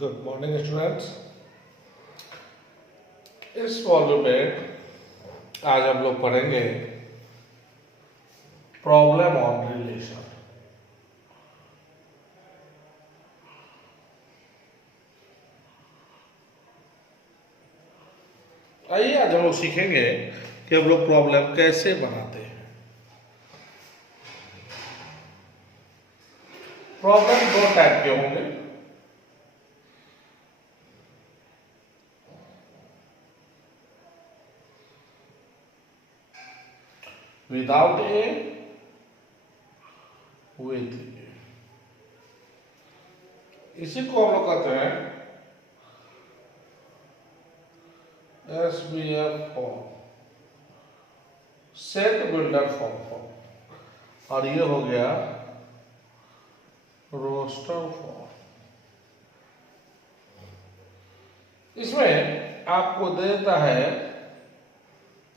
Good morning students. इस volume में आज हम लोग पढ़ेंगे प्रॉब्लम ऑन रिलेशन। आइए आज हम लोग सीखेंगे कि हम लोग प्रॉब्लम कैसे बनाते हैं। प्रॉब्लम दो टाइप के होंगे, विदाउट ए, विद ए। इसी को हम लोग कहते हैं SBF form, set builder form, और ये हो गया रोस्टर फॉर्म। इसमें आपको देता है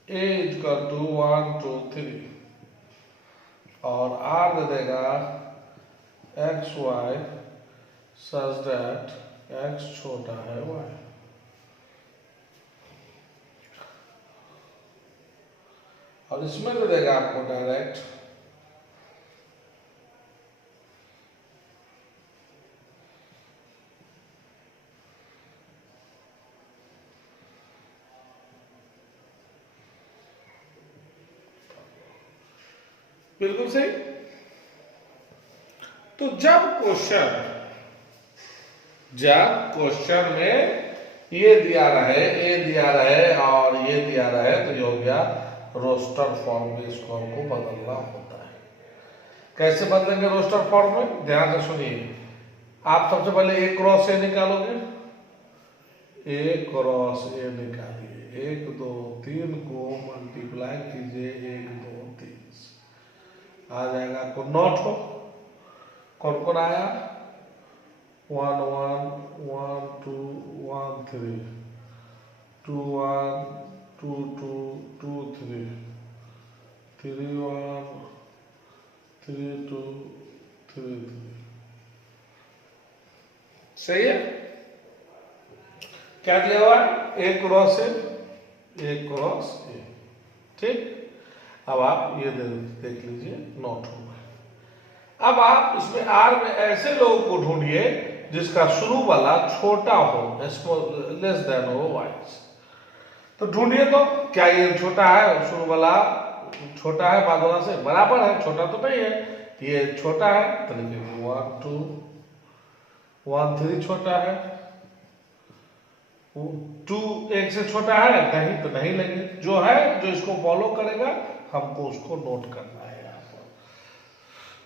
A इक्वल टू 1 2 3 और R दे देगा x y such that x छोटा है y। और इसमें दे देगा आपको डायरेक्ट बिल्कुल सही। तो जब क्वेश्चन में ये दिया रहे, ए दिया रहे और ये दिया रहे, तो ये हो गया रोस्टर फॉर्म में। इसको हमको बदलना होता है। कैसे बदलेंगे रोस्टर फॉर्म में? ध्यान से सुनिए। आप सबसे पहले ए क्रॉस ए निकालोगे, ए क्रॉस ए निकालिए, 1 2 3 को मल्टीप्लाई कीजिए, 1 2 3 आ जाएगा। आपको नॉट हो कौन कौन आया? 1 1 1 2 1 3 2 1 2 2 2 3 3 1 3 2 3 3। सही है। क्या दिया हुआ है? A cross A, A cross A. ठीक। अब आप ये देख लीजिए, नॉट हो गया। अब आप इसमें आर में ऐसे लोगों को ढूंढिए जिसका शुरू वाला छोटा हो, लेस देन हो वाइज। तो ढूंढिए। तो क्या ये छोटा है? शुरू वाला छोटा है बाद वाला से? बराबर है, छोटा तो नहीं है। ये छोटा है तो लिखेंगे 1 2 1 3 छोटा है। 2 1 से छोटा है? नहीं तो नहीं लेंगे। जो है, जो इसको फॉलो करेगा हमको उसको नोट करना है। यहाँ पर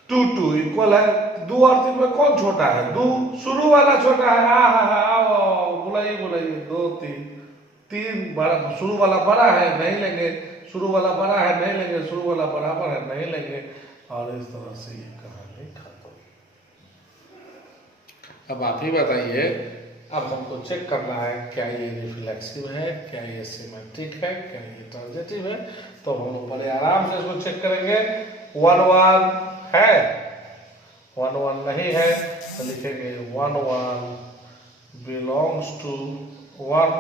2 2 इक्वल है। 2 और 3 में कौन छोटा है? 2 शुरू वाला छोटा है। बुलाइए 2 3 3 बड़ा, शुरू वाला बड़ा है, नहीं लेंगे। शुरू वाला बड़ा है, नहीं लेंगे। शुरू वाला बराबर है, नहीं लेंगे। और इस तरह से ये कहानी खत्म। अब आप ही बताइए, अब हमको चेक करना है क्या ये रिफ्लेक्सिव है, क्या ये सिमेट्रिक है, क्या ये ट्रांजिटिव है। तो हम लोग बड़े आराम से इसको चेक करेंगे। 1 1 है, 1 1 नहीं है, तो लिखेंगे 1 1 belongs to 1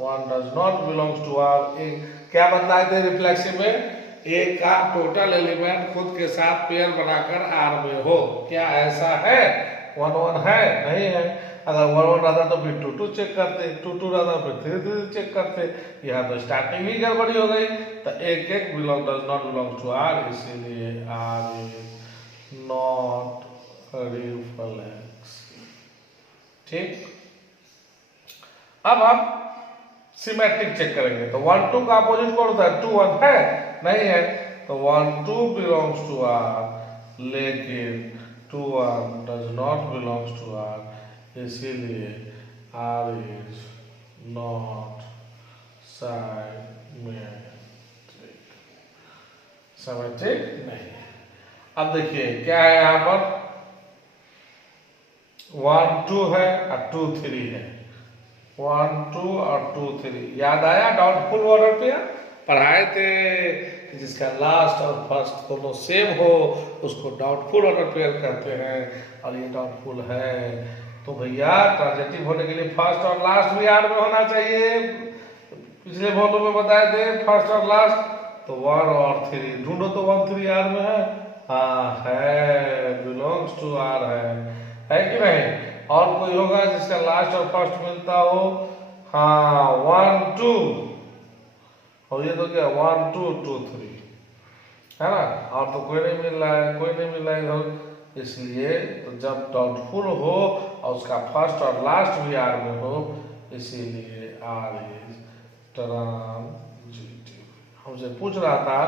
1 does not belongs to R। क्या बदला है रिफ्लेक्सिव में? एक का टोटल एलिमेंट खुद के साथ पेयर बनाकर R में हो। क्या ऐसा है? 1 1 है? नहीं है। अगर 1 1 रहता तो फिर 2 2 चेक करते, 2 2 रहता फिर 3 3 चेक करते। यहाँ तो स्टार्टिंग ही गड़बड़ी हो गई। तो एक एक does not belong to R, इसीलिए R इज नॉट रिफ्लेक्सिव। ठीक। अब हम सिमेट्रिक चेक करेंगे। तो 1 2 का अपोजिट कौन होता है? 2 1 है? नहीं है। तो 1 2 बिलोंग्स टू R, लेकिन 2 1 does not belongs to R, इसीलिए R is not symmetric. Symmetric नहीं है। अब देखिए क्या है यहाँ पर? 1 2 है और 2 3 है। 1 2 और 2 3 याद आया? डाउटफुल ऑर्डर पे पढ़ाए थे कि जिसका लास्ट और फर्स्ट दोनों सेम हो उसको डाउटफुल ऑर्डर पेयर कहते हैं। और ये डाउटफुल है, तो भैया ट्रांजिटिव होने के लिए फर्स्ट और लास्ट भी आर में होना चाहिए। पिछले वॉल्यूम में बताए थे फर्स्ट और लास्ट, तो 1 और 3 ढूंढो तो 1 3 आर में है। हाँ है, बिलोंग्स टू आर है कि नहीं। और कोई होगा जिसका लास्ट और फर्स्ट मिलता हो? हाँ 1 2, और ये तो क्या 1 2 2 3 है ना। और तो कोई नहीं मिल रहा है, कोई नहीं मिल रहा है इधर। इसलिए तो जब डाउटफुल हो और उसका फर्स्ट और लास्ट भी आर में हो, इसीलिए आर इज ट्रांजिटिव। हमसे पूछ रहा था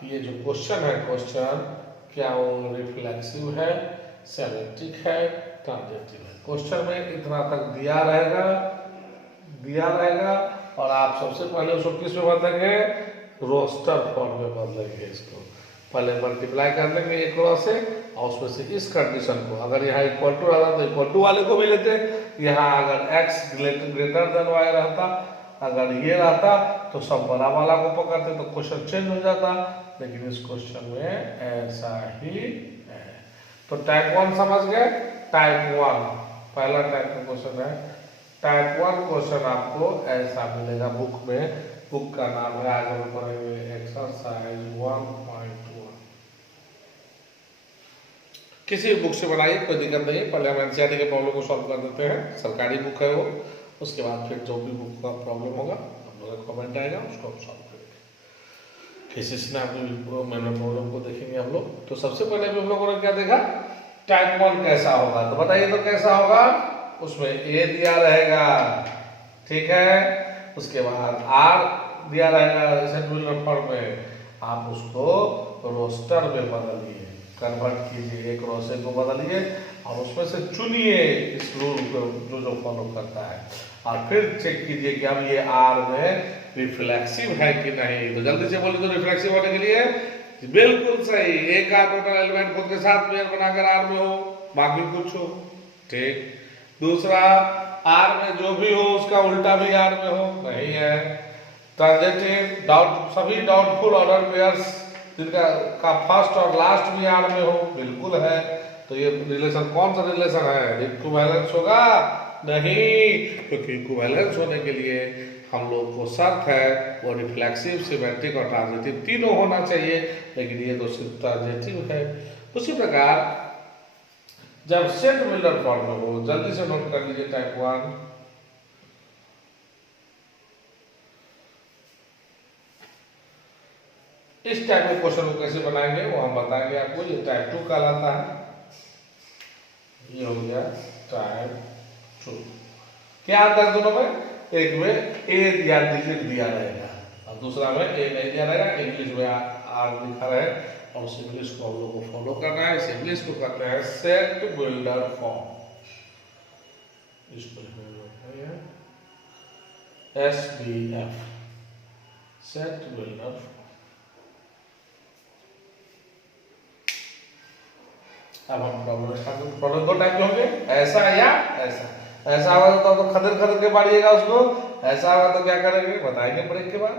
कि ये जो क्वेश्चन है, क्वेश्चन क्या वो रिफ्लेक्सिव है, सिमेट्रिक है, ट्रांजिटिव है। क्वेश्चन में इतना तक दिया रहेगा और आप सबसे पहले उसको किस में बदलेंगे? रोस्टर फॉर्म में बदलेंगे। इसको पहले मल्टीप्लाई कर देंगे एक रो से, और उसमें से इस कंडीशन को, अगर यहाँ इक्वल टू रहता तो इक्वल टू वाले को भी लेते, यहाँ अगर x ग्रेटर देन y रहता, अगर ये रहता तो सब बड़ा वाला को पकड़ते तो क्वेश्चन चेंज हो जाता। लेकिन इस क्वेश्चन में ऐसा ही है। तो टाइप 1 समझ गए। टाइप 1 पहला टाइप का क्वेश्चन है। टाइप 1 क्वेश्चन आपको ऐसा मिलेगा बुक में। बुक का नाम है, आज हम पढ़ेंगे एक्सरसाइज 1.1। किसी बुक से बनाइए, कोई दिक्कत नहीं। पहले हम एनसीईआरटी के प्रॉब्लम को सॉल्व कर देते हैं, सरकारी बुक है वो। उसके बाद फिर जो भी बुक का प्रॉब्लम होगा हम लोग का कमेंट आएगा, उसको हम सॉल्व करेंगे। किसी से ना मैंने प्रॉब्लम को देखेंगे हम लोग। तो सबसे पहले हम लोगों ने क्या देखा, टाइप 1 कैसा होगा। तो बताइए तो कैसा होगा। उसमें ए दिया रहेगा, ठीक है। उसके बाद आर दिया रहेगा सेट फॉर्म में। आप उसको रोस्टर में बदलिए, कन्वर्ट कीजिए, एक रोस्टर को बदलिए और उसमें से चुनिए इस रूल को जो फॉलो करता है, और फिर चेक कीजिए कि अब ये आर में रिफ्लेक्सिव है कि नहीं। तो जल्दी से बोलिए तो रिफ्लेक्सिव होने के लिए बिल्कुल सही, एक का टोटल एलिमेंट खुद के साथ पेयर बनाकर आर में हो, बाकी कुछ हो, ठीक। दूसरा, आर में जो भी हो उसका उल्टा भी आर में हो, नहीं है। ट्रांजिटिव सभी डाउटफुल ऑर्डर पेयर्स जिनका का फर्स्ट और लास्ट भी आर में हो, बिल्कुल है। तो ये रिलेशन कौन सा रिलेशन है? इक्विवेलेंस होगा? नहीं, क्योंकि इक्विवेलेंस होने के लिए हम लोग को शर्त है वो रिफ्लेक्सिव, सिमेट्रिक और ट्रांजिटिव तीनों होना चाहिए, लेकिन ये तो सिर्फ ट्रांजिटिव है। उसी प्रकार जब सेट मिलर फॉर्म में हो, जल्दी से नोट कर लीजिए टाइप 1। इस टाइप के क्वेश्चन को कैसे बनाएंगे वो हम बताएंगे आपको। ये टाइप 2 कहलाता है। ये हो गया टाइप 2। क्या आता है दोनों में? एक में ए या डिजिट दिया रहेगा और दूसरा में ए नहीं दिया रहेगा। इंग्लिश में आर लिखा रहे और उस इंग्लिश को हम लोग को फॉलो करना है। इस इंग्लिश को करना है सेट बिल्डर फॉर्म। इसको SBF, सेट बिल्डर फॉर्म। अब हम प्रॉब्लम दो टाइप के होंगे, ऐसा या ऐसा। ऐसा होगा तो खदर खदर के मारिएगा उसको, ऐसा होगा तो क्या करेंगे बताएंगे ब्रेक के बाद।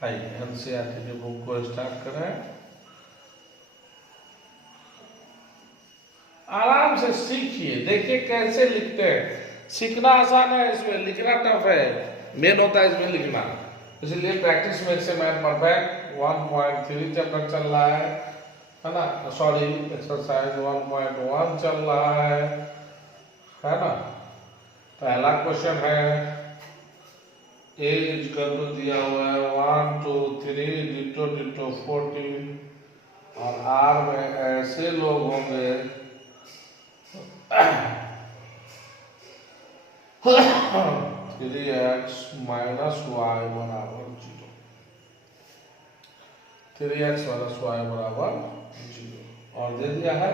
आइए एनसीईआरटी की बुक को स्टार्ट करें। आराम से सीखिए, देखिए कैसे लिखते हैं। सीखना आसान है, इसमें लिखना टफ है। मेन होता है इसमें लिखना। इसलिए प्रैक्टिस में से मैथ परफेक्ट 1.3 चैप्टर चल रहा है ना। सॉरी, एक्सरसाइज 1.1 चल रहा है ना। पहला क्वेश्चन है, ए इक्वल टू दिया हुआ है 1 2 3 डिटो डिटो 14 और आर में ऐसे लोग होंगे 3x माइनस वाई बराबर 0। 3x माइनस वाई बराबर 0 और दे दिया है।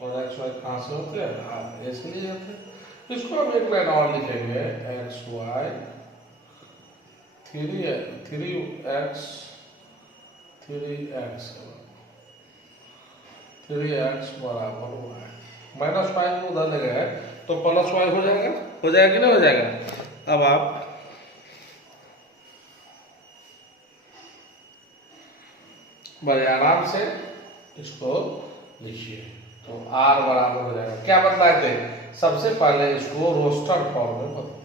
और एक्स वाई कहाँ से होते हैं? आप ऐसे लिए जाते हैं। इसको हम एक लाइन और लिखेंगे, एक्स वाई 3x बराबर वाई। माइनस वाई को उधर ले गए तो प्लस वाई हो जाएगा कि नहीं हो जाएगा। अब आप बड़े आराम से इसको लिखिए। तो r बराबर हो जाएगा, क्या बतलाए थे, सबसे पहले इसको रोस्टर फॉर्म में बदलिए।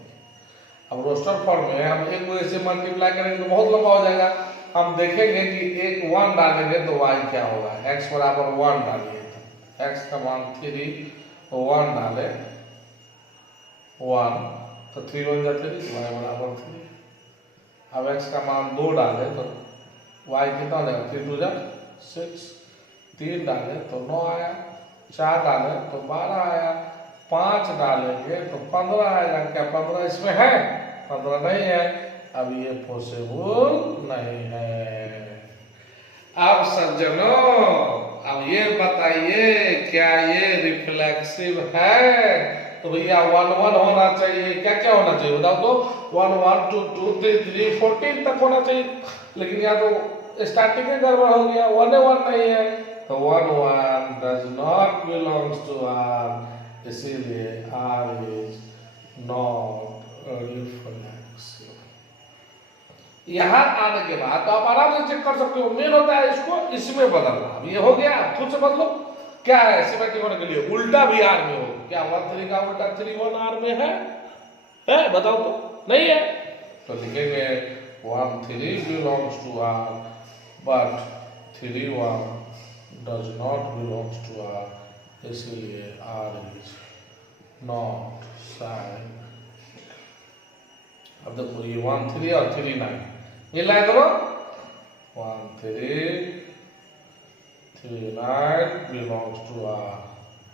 अब रोस्टर फॉर्म में हम एक को ऐसे मल्टीप्लाई करेंगे तो बहुत लंबा हो जाएगा। हम देखेंगे कि एक 1 डालेंगे तो y क्या होगा, x बराबर 1 डालिए, x का मान 3, 1 डाले 1 तो 3 1 जा 3, y बराबर 3। अब x का मान 2 डाले तो y कितना हो जाएगा, 3 2 जा 6, 3 डाले तो 9 आया, 4 डाले तो 12 आया, 5 डालेंगे तो 15 आएगा। क्या 15 इसमें है, 15 नहीं है, अब ये पॉसिबल नहीं है। अब सज्जनों अब ये बताइए क्या ये रिफ्लेक्सिव है, तो भैया 1 1 होना चाहिए, क्या क्या होना चाहिए बताओ तो, 1 1 2 2 3 3 14 तक होना चाहिए, लेकिन यहाँ तो स्टार्टिंग में गड़बड़ हो गया, 1 1 नहीं है, तो 1 1 does not belongs to R, इसीलिए R इज नॉट रिफ्लेक्सिव। यहाँ आने के बाद तो आप आराम से चेक कर सकते हो, मेन होता है इसको इसमें बदलना। अब ये हो गया, खुद से बदलो, क्या है सिमेट्रिक होने के लिए उल्टा भी R में हो, क्या 1 3 का उल्टा 3 1 R में है बताओ तो, नहीं है, तो लिखेंगे 1 3 belongs to R but 3 1 does not belongs to R, इसलिए R is not sin। अब देखो ये 1 3 और 3 9 मिल रहा है दोनों, 1 3 3 9 belongs to R,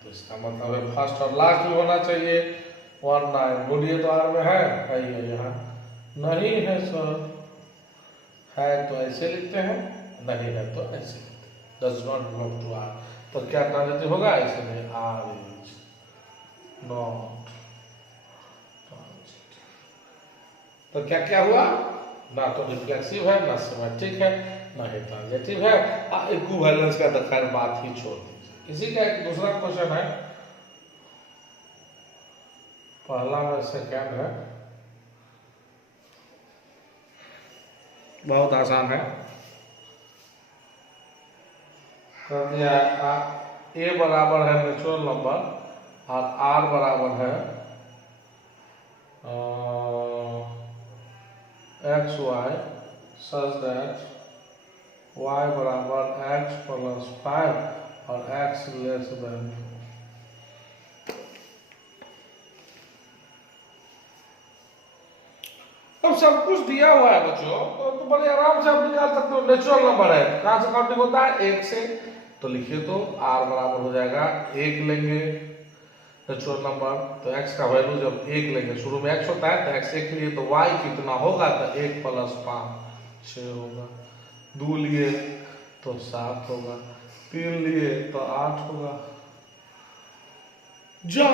तो इसका मतलब है फर्स्ट और लास्ट भी होना चाहिए। 1 9 बोलिए तो R में है ये यहाँ नहीं है सर, है तो ऐसे लिखते हैं, नहीं है तो ऐसे लिखते हैं, does not belong to R, तो क्या ट्रांजिटिव होगा, इसलिए R इज नॉट ट्रांजिटिव। तो क्या क्या हुआ, ना तो रिफ्लेक्सिव है, ना सिमेट्रिक है, ना ही ट्रांजिटिव है। इक्विवेलेंस का तो खैर बात ही छोड़ दीजिए। इसी का एक दूसरा क्वेश्चन है, पहला में सेकेंड है, बहुत आसान है, कर दिया। A बराबर है नेचुरल नंबर और R बराबर है x y such that y बराबर x प्लस 5 और x लेस देन। अब सब कुछ दिया हुआ है बच्चों, तो बड़े आराम से आप निकाल सकते हो। नेचुरल नंबर है, कहां से काउंटिंग होता है, 1 से, तो लिखिए तो r बराबर हो जाएगा 1 लेंगे नेचुरल नंबर, तो x का वैल्यू जब 1 लेंगे, शुरू में x होता है तो x 1 लिए तो y कितना होगा, तो 1 प्लस 5 6 होगा, 2 लिए तो 7 होगा, 3 लिए तो 8 होगा। जा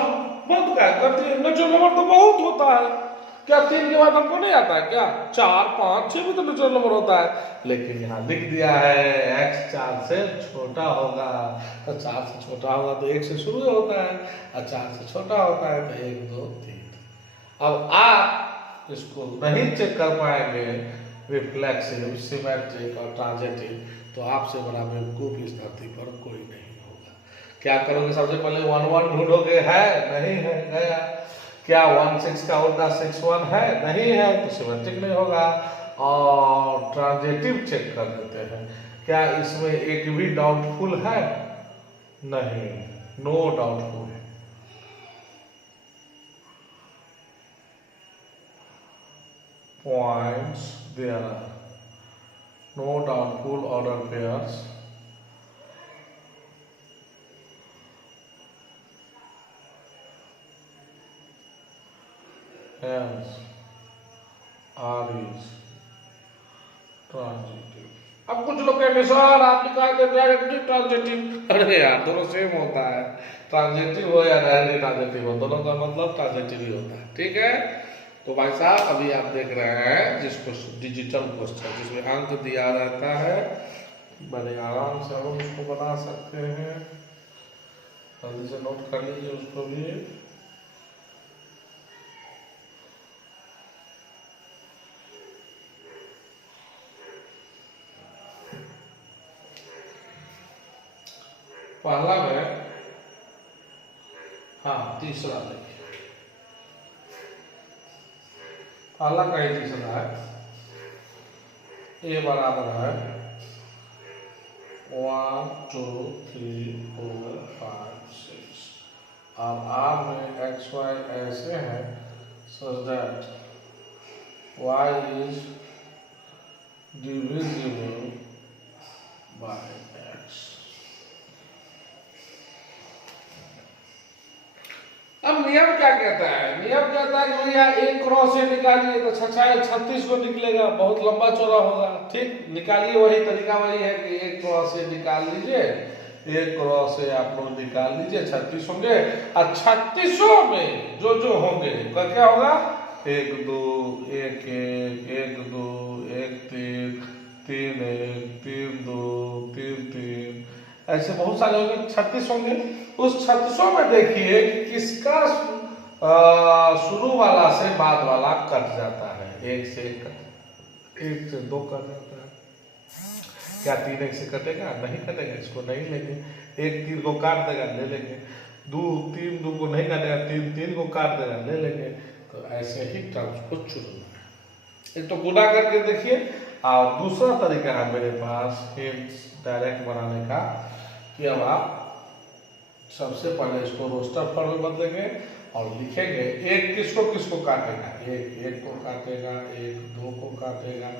बंद क्या करते हैं, नेचुरल नंबर तो बहुत होता है, क्या 3 के बाद हमको नहीं आता है क्या, 4 5 6 भी तो नेचुरल नंबर होता है, लेकिन यहाँ लिख दिया है x 4 से छोटा होगा, तो 4 से छोटा होगा तो 1 से शुरू होता है, और 4 से छोटा होता है तो 1 2 3। अब आप इसको नहीं चेक कर पाएंगे रिफ्लेक्सिव, सिमेट्रिक और ट्रांजिटिव, तो आपसे बड़ा बेवकूफ इस धरती पर कोई नहीं होगा। क्या करोगे, सबसे पहले 1 1 ढूंढोगे, है नहीं है, गया। क्या 1 6 का उल्टा 6 1 है, नहीं है, तो सिमेट्रिक नहीं होगा। और ट्रांजिटिव चेक कर देते हैं, क्या इसमें एक भी डाउटफुल है, नहीं, no doubtful. Points there are no doubtful order pairs, hence R is transitive. अब कुछ लोग कहेंगे सर आप निकाल दे डायरेक्टली ट्रांजिटिव, अरे यार दोनों सेम होता है, ट्रांजिटिव हो या डायरेक्टली ट्रांजिटिव हो, दोनों का मतलब ट्रांजिटिव ही होता है, ठीक है। तो भाई साहब अभी आप देख रहे हैं जिसको डिजिटल क्वेश्चन, जिसमें अंक दिया रहता है, बड़े आराम से हम उसको बना सकते हैं। जल्दी से नोट कर लीजिए उसको भी। पहला में, हाँ तीसरा देखिए, पहला का ही तीसरा है। ए बराबर है 1 2 3 4 5 6। अब आर में एक्स वाई ऐसे हैं such that y is divisible by x. अब नियम क्या कहता है? नियम कहता है कि भैया एक क्रॉस से निकालिए तो 36 को निकलेगा, बहुत लंबा चौड़ा होगा। ठीक, निकालिए, वही तरीका वही है कि एक क्रॉस से निकाल लीजिए, एक क्रॉस से आप लोग निकाल लीजिए, 36 होंगे। और 36 में जो जो होंगे क्या होगा? 1 2 1 1 1 2 1 3 3 1 3 2 3 3, ऐसे बहुत सारे होंगे, 36 होंगे। उस 36 में देखिए कि किसका शुरू वाला से बाद वाला कट जाता है। 1 से 2 कट जाता है। क्या 3 1 से कटेगा? नहीं कटेगा, इसको नहीं लेंगे। 1 3 को काट देगा, ले लेंगे। 2 3 2 को नहीं काटेगा, 3 3 को काट देगा, ले लेंगे। तो ऐसे ही टर्म्स को चुनना है। एक तो गुणा करके देखिए, और दूसरा तरीका है मेरे पास हिंट्स डायरेक्ट बनाने का, कि अब आप सबसे पहले इसको रोस्टर फॉर्म में बदलेंगे और लिखेंगे एक किसको किसको काटेगा। एक 1 को काटेगा, 1 2 को काटेगा,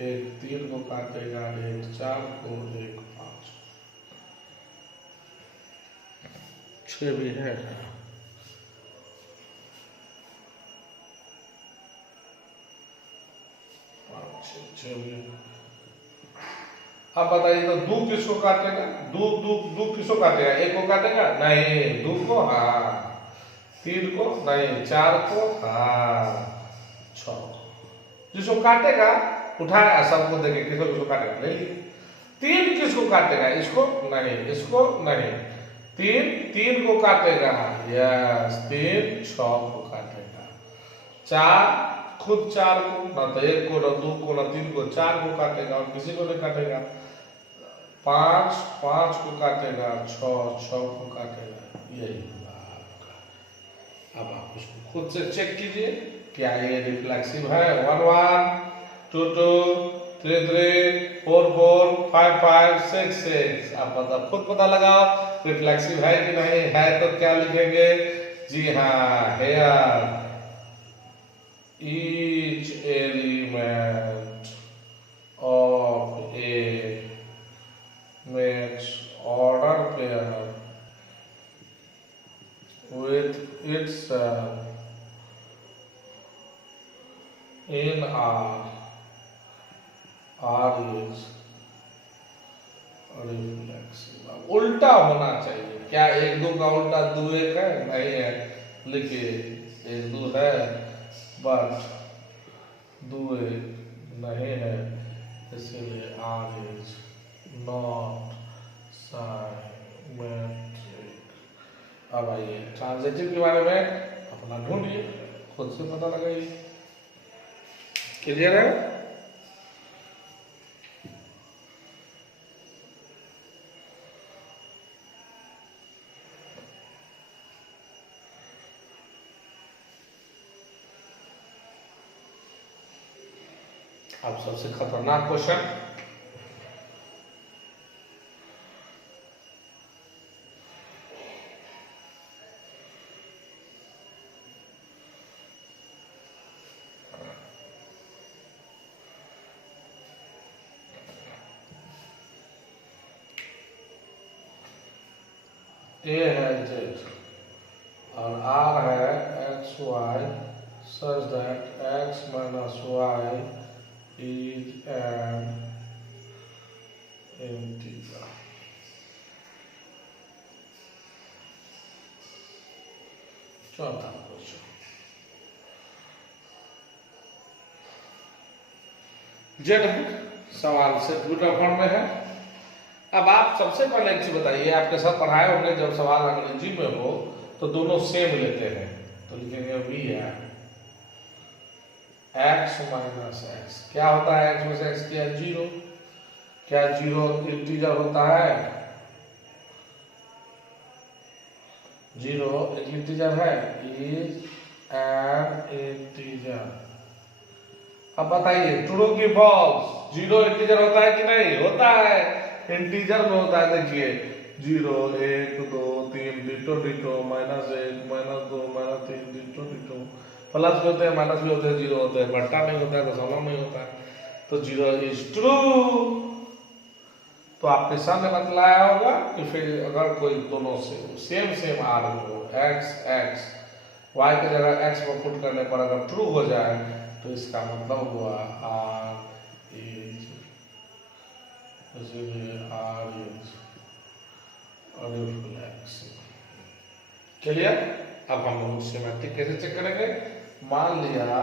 1 3 को काटेगा, 1 4 को, 1 5 6 भी है। अब बताइए तो 2 किसको काटेगा? 2 किसको काटेगा? 1 को काटेगा? नहीं। 2 को? हाँ। 3 को? नहीं। 4 को? हाँ। 6 जिसको काटेगा उठाया, सबको देखे किसको किसको काटेगा, ले लीजिए। 3 किसको काटेगा? इसको? नहीं। इसको? नहीं। 3 को काटेगा, यस। 3 6 को काटेगा। 4 खुद 4 को, ना तो 1 को, ना 2 को, ना 3 को, 4 को काटेगा और किसी को नहीं काटेगा। 5 को काटेगा, 6 को काटेगा। यही होगा आपका। अब आप उसको खुद से चेक कीजिए, क्या ये रिफ्लेक्सिव है? 1 1 2 2 3 3 4 4 5 5 6 6। आप खुद पता लगाओ रिफ्लेक्सिव है कि नहीं है। तो क्या लिखेंगे? जी हाँ, hair each element of a makes order pair with itself in R. R is reflexive. उल्टा होना चाहिए। क्या 1 2 का उल्टा 2 1 है? नहीं है। लिखिए 1 2 है, बट 2 1 नहीं है, इसलिए R is not सिमेट्रिक। अब आइए ट्रांजिटिव के बारे में अपना ढूंढिए, खुद से पता लगाइए। क्लियर है? अब सबसे खतरनाक क्वेश्चन, ए है z और r है x y such that x minus y is an integer। चौथा क्वेश्चन, z है, सवाल से उल्टा फॉर्म में है। अब आप सबसे पहले एक चीज बताइए, आपके साथ पढ़ाए होंगे जब सवाल अंग्रेजी में हो तो दोनों सेम लेते हैं, तो लिखेंगे वी है एक्स माइनस एक्स। क्या होता है एक्स में से एक्स किया जीरो, क्या जीरो इंटीजर होता है? जीरो एक इंटीजर है, इज एन इंटीजर। अब बताइए ट्रू की फॉल्स, जीरो इंटीजर होता है कि नहीं? होता है, इंटीजर में होता है। देखिए जीरो एक दो तीन डिटो डिटो, माइनस एक माइनस दो माइनस तीन डिटो डिटो, प्लस भी होते हैं माइनस भी होते हैं, जीरो होते हैं, बट्टा नहीं होता है, दशमलव नहीं होता है, तो जीरो इज ट्रू। तो आपके सामने बतलाया होगा कि फिर अगर कोई दोनों से सेम आर हो, एक्स एक्स वाई की जगह एक्स को पुट करने पर अगर ट्रू हो जाए तो इसका मतलब हुआ आर इज, इसीलिए आर इज रिफ्लेक्सिव। क्लियर? अब हम लोग सिमेट्रिक कैसे चेक करेंगे? मान लिया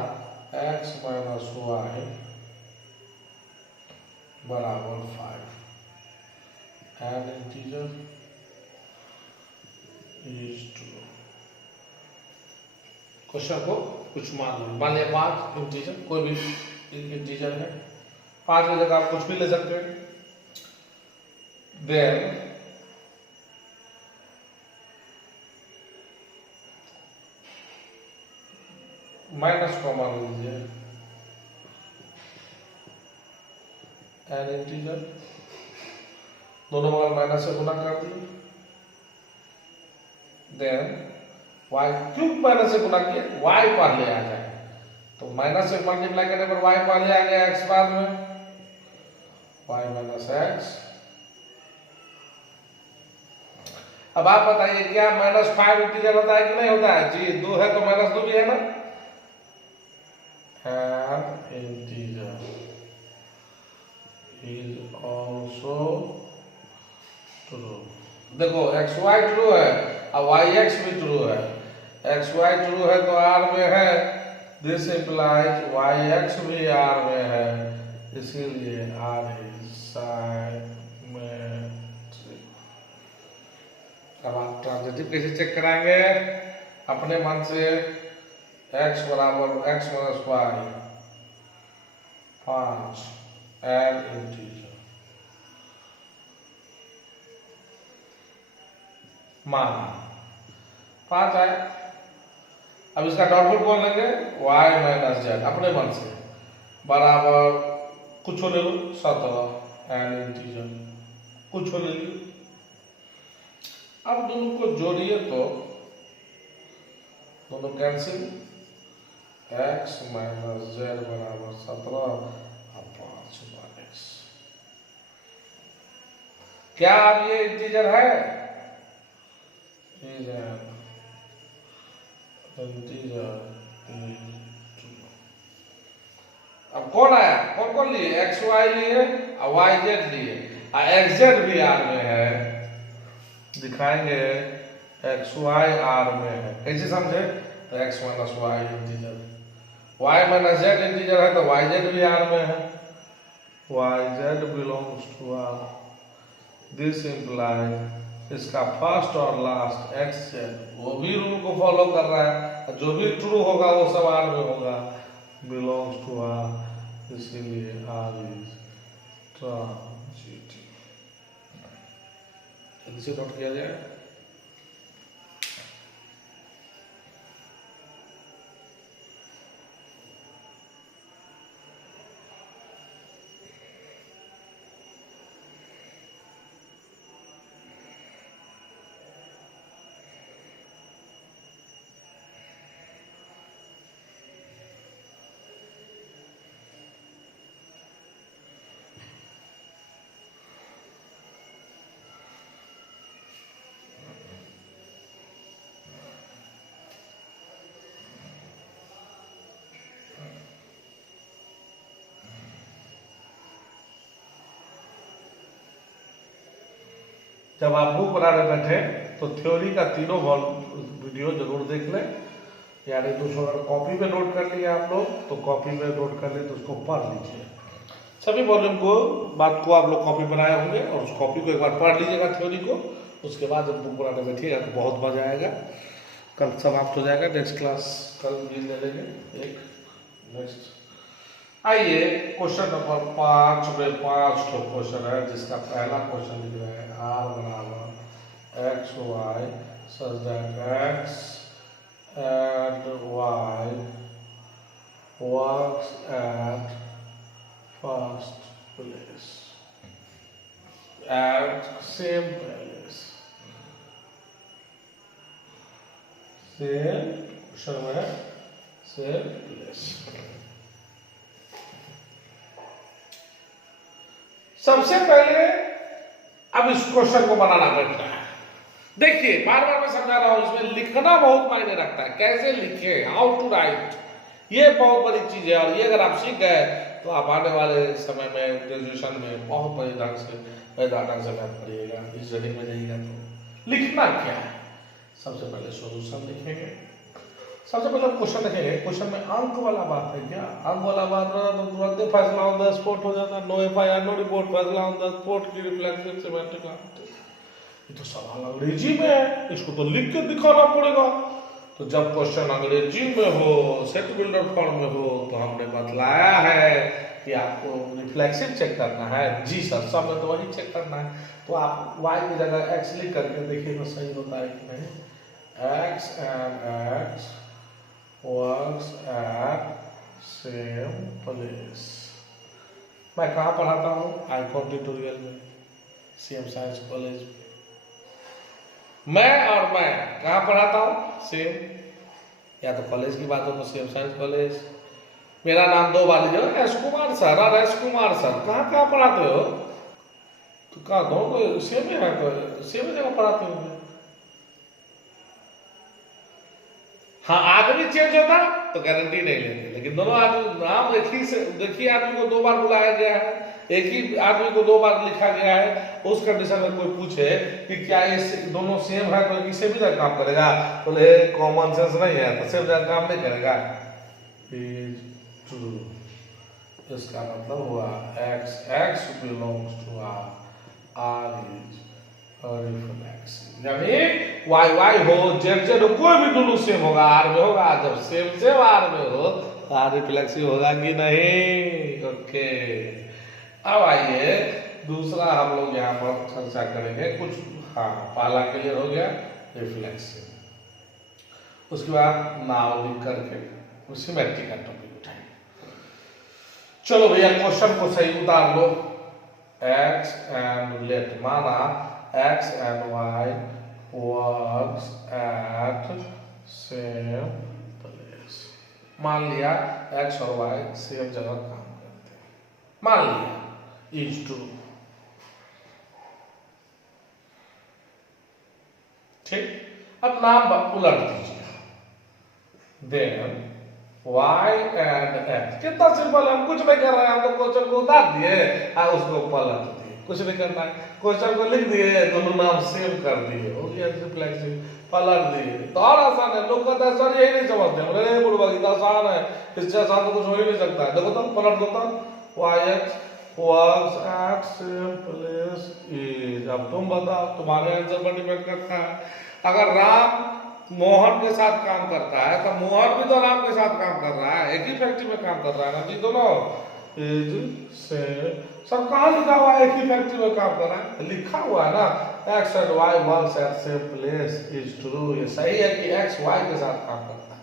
x माइनस वाई बराबर 5 and integer is true. Question को कुछ मान लिया 5 इंटीजर, कोई भी इंटीजर है, 5 की जगह आप कुछ भी ले सकते हैं। देन माइनस कॉमन लीजिए एन इंटीजर, दोनों बगल माइनस से गुना कर दिए। देन y क्यों माइनस से गुना किया? y पहले आ जाए, तो माइनस से मल्टीप्लाई करने पर y पहले आ गया, x बाद में, y माइनस एक्स। अब आप बताइए क्या -5 इंटीजर होता है कि नहीं होता है? जी, 2 है तो -2 भी है ना। N integer is also true. देखो एक्स वाई ट्रू है और वाई एक्स भी ट्रू है। एक्स वाई ट्रू है तो आर में है, दिस इंप्लाइज वाई एक्स भी आर में है, इसीलिए आर इज सिमेट्रिक। अब आप ट्रांजिटिव कैसे चेक कराएंगे? अपने मन से x बराबर x minus y 5 an integer माना 5 है। अब इसका डॉट बोल लेंगे y माइनस जेड अपने मन से बराबर कुछ ले लो 17 एन इंटीजर कुछ ले लो। अब दोनों को जोड़िए तो दोनों कैंसिल, x माइनस जेड बराबर 17 और 5 x। क्या अब ये इंटीजर है? अब कौन आया? कौन कौन लिए? एक्स वाई लिए और वाई जेड लिए और एक्स जेड भी आर में है। दिखाएंगे एक्स वाई आर में है, कैसे समझे? तो x minus y integer, y minus z integer है तो वाई जेड भी आर में है, y z belongs to R. This implies इसका फर्स्ट और लास्ट एक्स जेड वो भी रूल को फॉलो कर रहा है, जो भी ट्रू होगा वो सब आर में होगा, बिलोंग्स टू आर, इसीलिए आर इज ट्रांजिटिव। इसे नोट किया जाए। जब आप बुक बनाने बैठे तो थ्योरी का तीनों वीडियो जरूर देख लें, यानी तो अगर कॉपी में नोट कर लिए आप लोग तो कॉपी में नोट कर ले तो उसको पढ़ लीजिए। सभी वॉल्यूम को बात को आप लोग कॉपी बनाए होंगे और उस कॉपी को एक बार पढ़ लीजिएगा थ्योरी को। उसके बाद जब बुक बनाने बैठिएगा तो बहुत मजा आएगा। कल समाप्त हो जाएगा, नेक्स्ट क्लास कल भी ले लेंगे एक नेक्स्ट। आइए क्वेश्चन नंबर 5 में 5 ठो क्वेश्चन है, जिसका पहला क्वेश्चन लिख रहे हैं आर बराबर x y such that x and y works at first place at same place. Same question में सेम प्लेस। सबसे पहले अब इस क्वेश्चन को बनाना पड़ता है। देखिए बार बार मैं समझा रहा हूं, इसमें लिखना बहुत मायने रखता है, कैसे लिखे, हाउ टू राइट, ये बहुत बड़ी चीज है। और ये अगर आप सीख गए तो आप आने वाले समय में ग्रेजुएशन में बहुत बड़ी ढंग से मैथ पढ़िएगा, इस रीडिंग में जाइएगा। तो लिखना क्या है, सबसे पहले सॉल्यूशन लिखेंगे। सबसे पहले क्वेश्चन देखेंगे, क्वेश्चन में अंक वाला बात है क्या? अंक वाला बात रहा तो तुरंत फैसला ऑन द स्पॉट हो जाता है। नो एफआईआर नो रिपोर्ट, फैसला ऑन द स्पॉट की रिफ्लेक्सिव सिमेट्रिक। ये तो सवाल अंग्रेजी में है, इसको तो लिख के दिखाना पड़ेगा। तो जब क्वेश्चन अंग्रेजी में हो, सेट बिल्डर फॉर्म में हो, तो हमने बतलाया है कि आपको रिफ्लेक्सिव चेक करना है। जी सर, सब में तो वही चेक करना है। तो आप y की जगह x लिख करके देखिए तो सही होता है कि नहीं। x and x works at same place। मैं कहाँ पढ़ाता हूँ? आईकॉन ट्यूटोरियल में, सीएम साइंस कॉलेज में। मैं और मैं कहाँ पढ़ाता हूँ? सेम, या तो कॉलेज की बात हो तो सीएम साइंस कॉलेज। मेरा नाम दो बार लीजिए, एस कुमार सर और एस कुमार सर। कहाँ कहाँ पढ़ाते हो? तो कहाँ दोनों सेम ही है, तो सेम जगह पढ़ाते हो। हाँ आदमी चेंज होता तो गारंटी नहीं लेते, लेकिन दोनों आदमी नाम देखिए आदमी को दो बार बुलाया गया है, एक ही आदमी को दो बार लिखा गया है। उस कंडीशन में कोई पूछे कि क्या ये दोनों सेम है तो किसी भी जगह काम करेगा, तो कॉमन सेंस नहीं है तो सेम जगह काम नहीं करेगा। इसका मतलब हुआ x belongs to r is reflexive, यानी y हो z हो, कोई भी दोनों सेम होगा, r में होगा। जब सेम r में हो तो r रिफ्लेक्सिव होगा कि नहीं? ओके। अब आइए दूसरा हम लोग यहाँ पर चर्चा करेंगे कुछ। हाँ पहला क्लियर हो गया रिफ्लेक्सिव, उसके बाद नाव लिख करके सिमेट्रिक का टॉपिक उठाएंगे। चलो भैया क्वेश्चन को सही उतार लो। x एंड लेट, माना x and y works at same place। मान लिया x और y सेम जगह काम करते हैं, मान लिया इज ट्रू। ठीक, अब नाम उलट दीजिए। देन y and x, कितना सिंपल है, हम कुछ नहीं कर रहे हैं। हम तो क्वेश्चन को उतार दिए और उसको पलट दिए, कुछ नहीं करना है। क्वेश्चन को लिख दिए, दोनों नाम सेव कर दिए, हो गया रिफ्लेक्सिव। पलट दिए तो और आसान है। लोग कहते हैं सर यही नहीं समझते, अरे बुढ़वा इतना आसान है, इससे आसान तो कुछ हो ही नहीं सकता है। देखो तो पलट दो तो y works at same place is. अब तुम बताओ, तुम्हारे आंसर पर डिपेंड करता है। अगर राम मोहन के साथ काम करता है तो मोहन भी तो राम के साथ काम कर रहा है, एक ही फैक्ट्री में काम कर रहा है ना जी दोनों। इज से सब कहाँ लिखा हुआ है? एक ही फैक्ट्री में काम कर रहा है, लिखा हुआ है ना। X and y works at same place is true. ये सही है कि एक्स वाई के साथ काम करता है।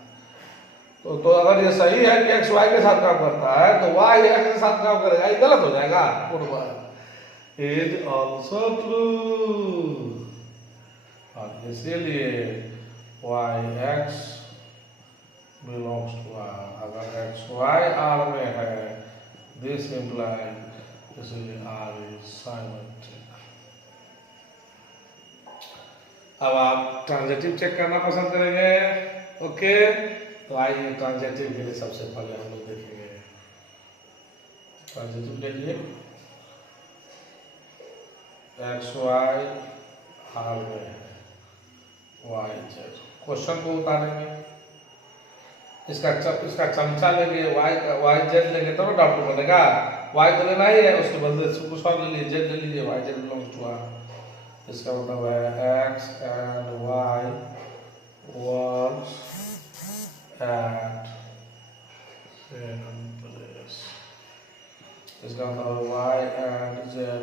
तो अगर ये सही है कि एक्स वाई के साथ काम करता है तो वाई एक्स के साथ काम करेगा, ये गलत हो जाएगा। इज ऑल्सो ट्रू, और इसीलिए y x belongs to R. अगर एक्स वाई आर में है, दिस इम्प्लाइज, इसलिए आर इज सिमेट्रिक। अब आप ट्रांजिटिव चेक करना पसंद करेंगे। ओके, तो आइए ट्रांजिटिव के लिए सबसे पहले हम लोग देखेंगे। ट्रांजिटिव के लिए एक्स वाई आर में है, वाई जेड। क्वेश्चन को उतारेंगे, इसका चमचा लेंगे, वाई जेड लेंगे तो डाउट बनेगा। वाई तो लेना ही है, उसके बदले से कुछ और ले लीजिए, जेड ले लीजिए, y z belongs to R. इसका मतलब है x and y works at same place. इसका मतलब वाई एंड जेड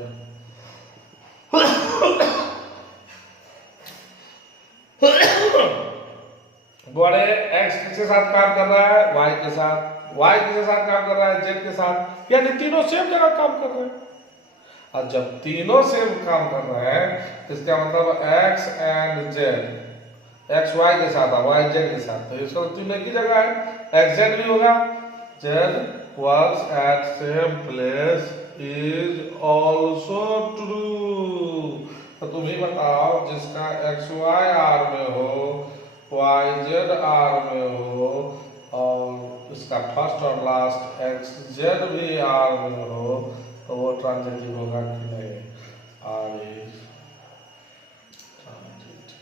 बड़े एक्स किसके साथ काम कर रहा है, वाई के साथ, वाई किसके साथ काम कर रहा है, जेड के साथ, यानी तीनों सेम जगह काम कर रहे हैं। और जब तीनों सेम काम कर रहे हैं, इसका मतलब x and z, x y के साथ, वाई जेड के साथ, तो इसका तीनों एक ही जगह है, एक्स जेड भी होगा। Z works at same place is also true. तो तुम ही बताओ, जिसका एक्स वाई आर में हो, वाई जेड आर में हो, और इसका फर्स्ट और लास्ट एक्स जेड भी आर में हो, तो वो ट्रांजिटिव होगा कि नहीं? R is transitive.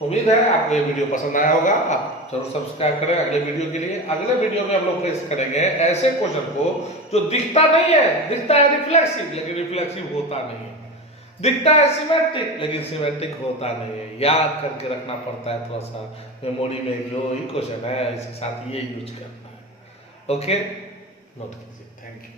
उम्मीद है आपको ये वीडियो पसंद आया होगा। आप जरूर सब्सक्राइब करें अगले वीडियो के लिए। अगले वीडियो में हम लोग फेस करेंगे ऐसे क्वेश्चन को जो दिखता नहीं है, दिखता है रिफ्लेक्सिव, लेकिन रिफ्लेक्सिव होता नहीं है, दिखता है सिमेट्रिक, लेकिन सिमेट्रिक होता नहीं है। याद करके रखना पड़ता है, थोड़ा सा मेमोरी में जो ही क्वेश्चन है इसके साथ ये यूज करना है। ओके, नोट कीजिए। Thank you.